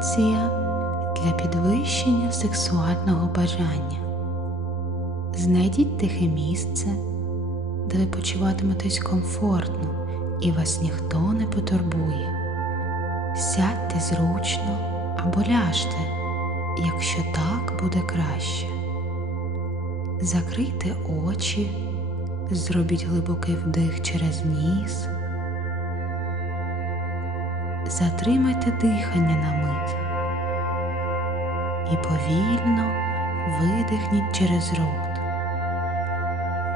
медитація для підвищення сексуального бажання. Знайдіть тихе місце, де ви почуватиметесь комфортно і вас ніхто не потурбує. Сядьте зручно або ляжте, якщо так буде краще. Закрийте очі, зробіть глибокий вдих через ніс. Затримайте дихання на мить і повільно видихніть через рот.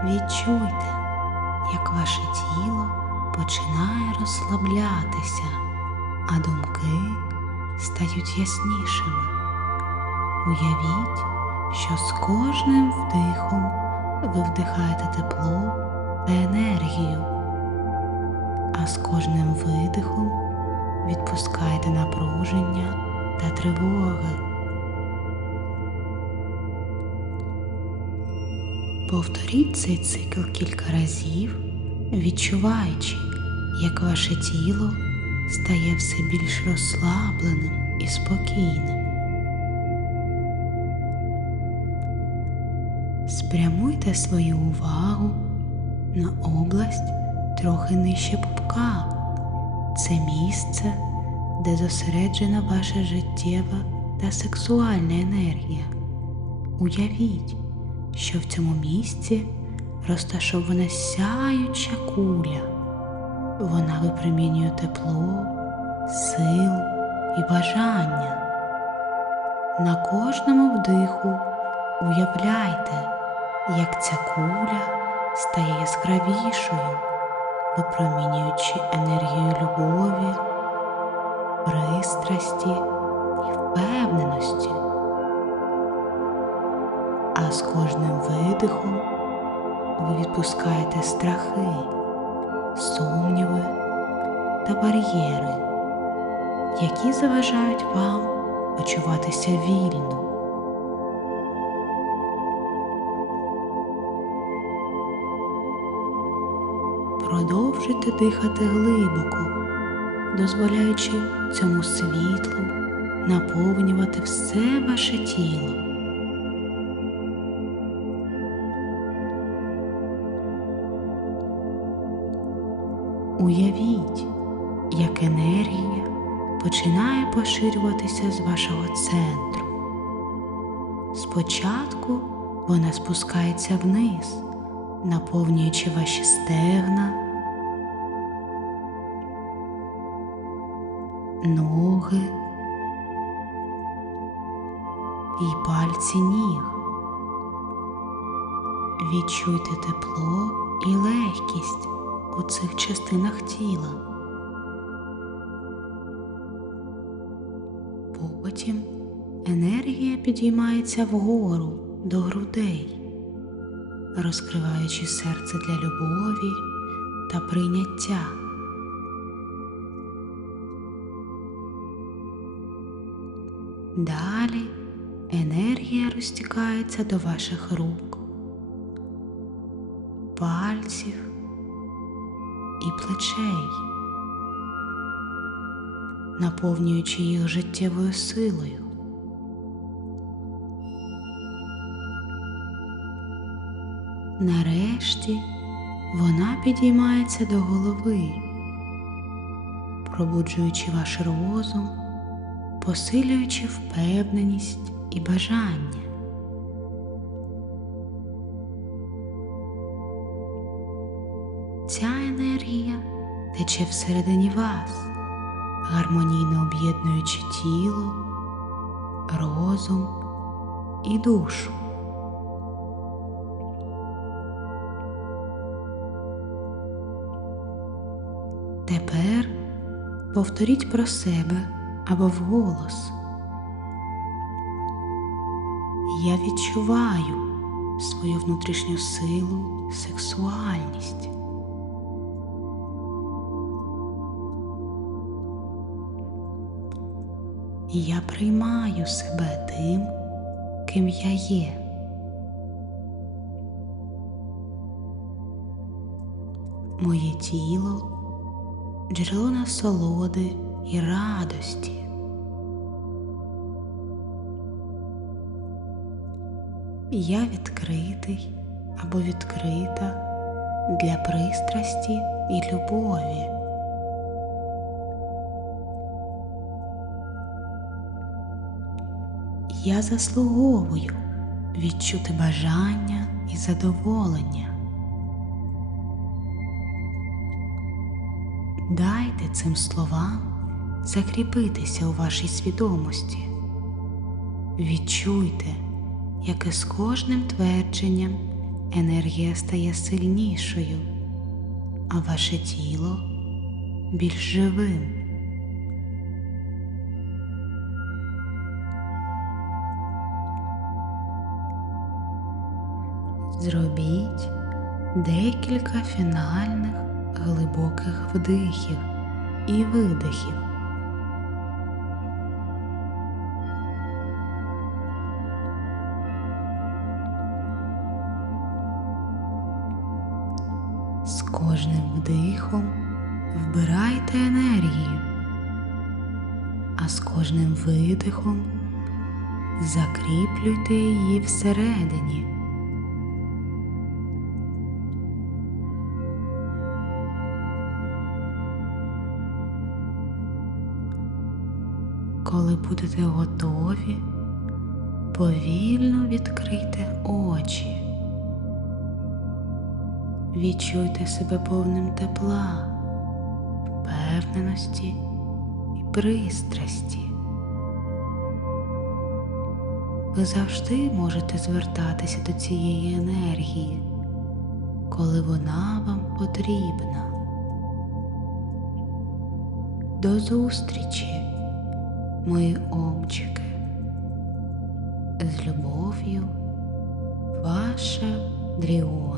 Відчуйте, як ваше тіло починає розслаблятися, а думки стають яснішими. Уявіть, що з кожним вдихом ви вдихаєте тепло та енергію, а з кожним видихом відпускаєте напруження та тривоги. Повторіть цей цикл кілька разів, відчуваючи, як ваше тіло стає все більш розслабленим і спокійним. Спрямуйте свою увагу на область трохи нижче пупка. Це місце, де зосереджена ваша життєва та сексуальна енергія. Уявіть, що в цьому місці розташована сяюча куля. Вона випромінює тепло, силу і бажання. На кожному вдиху уявляйте, як ця куля стає яскравішою, випромінюючи енергію любові, пристрасті і впевненості. А з кожним видихом ви відпускаєте страхи, сумніви та бар'єри, які заважають вам почуватися вільно. Продовжуйте дихати глибоко, дозволяючи цьому світлу наповнювати все ваше тіло. Уявіть, як енергія починає поширюватися з вашого центру. Спочатку вона спускається вниз, наповнюючи ваші стегна, ноги і пальці ніг. Відчуйте тепло і легкість у цих частинах тіла. Потім енергія підіймається вгору до грудей, розкриваючи серце для любові та прийняття. Далі енергія розтікається до ваших рук, пальців і плечей, наповнюючи їх життєвою силою. Нарешті вона підіймається до голови, пробуджуючи ваш розум, посилюючи впевненість і бажання. Ця енергія тече всередині вас, гармонійно об'єднуючи тіло, розум і душу. Тепер повторіть про себе або вголос. Я відчуваю свою внутрішню силу, сексуальність. Я приймаю себе тим, ким я є. Моє тіло джерело насолоди і радості. Я відкритий або відкрита для пристрасті і любові. Я заслуговую відчути бажання і задоволення. Дайте цим словам закріпитися у вашій свідомості. Відчуйте, як із кожним твердженням енергія стає сильнішою, а ваше тіло більш живим. Зробіть декілька фінальних глибоких вдихів і видихів. З кожним вдихом вбирайте енергію, а з кожним видихом закріплюйте її всередині. Коли будете готові, повільно відкрийте очі. Відчуйте себе повним тепла, впевненості і пристрасті. Ви завжди можете звертатися до цієї енергії, коли вона вам потрібна. До зустрічі, мої обчики. З любов'ю, ваша Дріона.